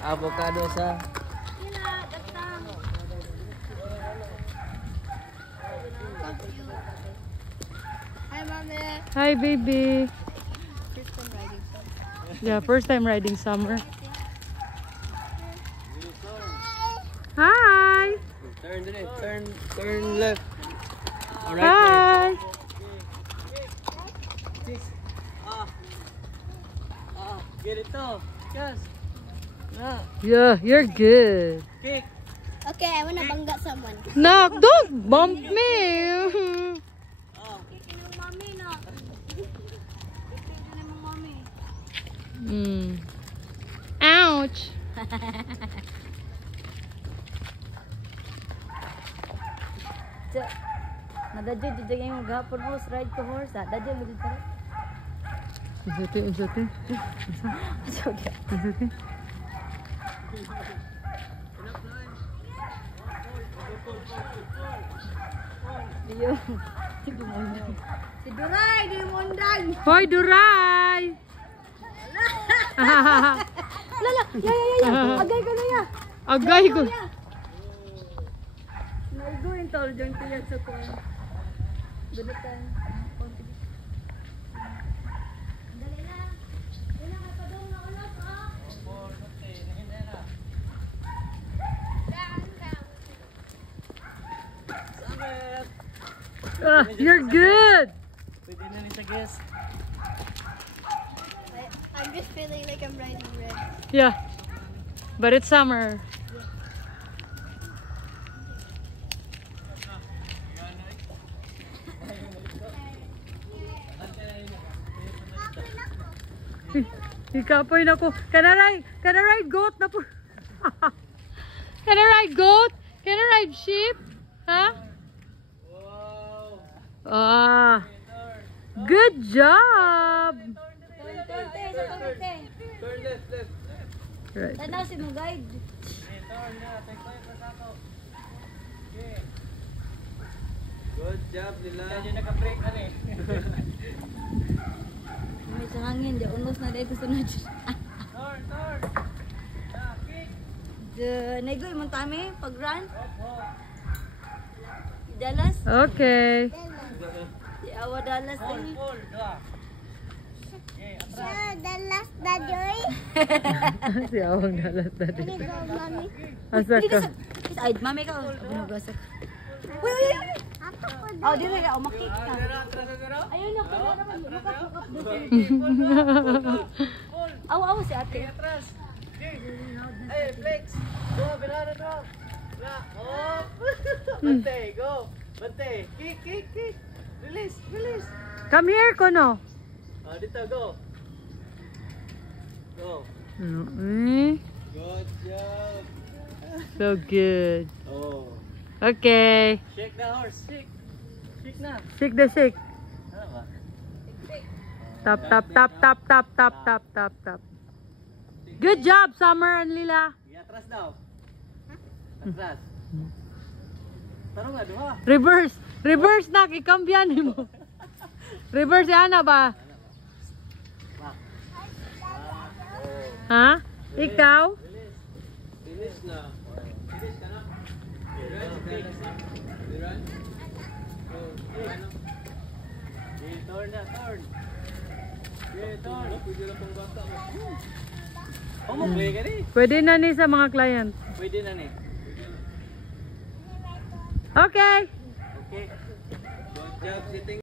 Avocado sa Hi, Mommy. Hi, baby. First time riding summer. Yeah, first time riding summer. Hi. turn left. Alright. Hi. Get it to. Yes. Yeah, you're good. Kick. Okay, I wanna bangga someone. No, don't bump me. Kicking ng mommy, no? Kicking ng mommy. Ouch. Nadadyo, dito yung maghapon horse ride to horse. Dadyo mo dito. Unsati. Si Duray, di mo undan. Hoy, Duray. Lala, agay ka na ya. Agay ko. Naigo yung tol, dyan tiyan sa ko. Gulitan. Dali na. Una ka pa doon na ulos, oh. You're good. Pwede na rin sa guess. I'm just feeling like I'm riding red. Yeah. But it's summer. Ikapoy na ko. Can I ride goat na po? Can I ride goat? Can I ride sheep? Huh? Ah. Good job. Turn left. Right. Tanaw si mo guide. Turn na. Good job nila. Yan naka-break na eh. May hangin, di unos na dito sunod. Turn. Kick. Naigoy mo tami pag-run. Dallas. Okay. Di awa Dallas din. Pull. Dallas dadoy. Si Awang dalat na din. Mami. Asa ka? Ay, mami ka. Binugasak. Uy. Oh, di na makik ka. Ayun na pala naman. Lukap doon. Aw si ate. Atras. Hey, flex. Go, Bernardo, go. Oh. Bante, go. Bante. Kick. Release. Come here, Kono. Dito, go. Go. Good job. So good. Oh. Okay. Shake the horse. Shake na. Shake the shake. Ano ba? Tap. Good job, Summer and Lila. Atras daw. Atras. Tarong nga, duha. Reverse na, kikambyan mo. Reverse yan na ba? Ha? Ikaw? Finish na. Finish ka na. Turn. Pwede na pang bata mo. Mag-play ka rin. Pwede na ni sa mga client. Pwede na ni. Okay. Okay. Good job sitting.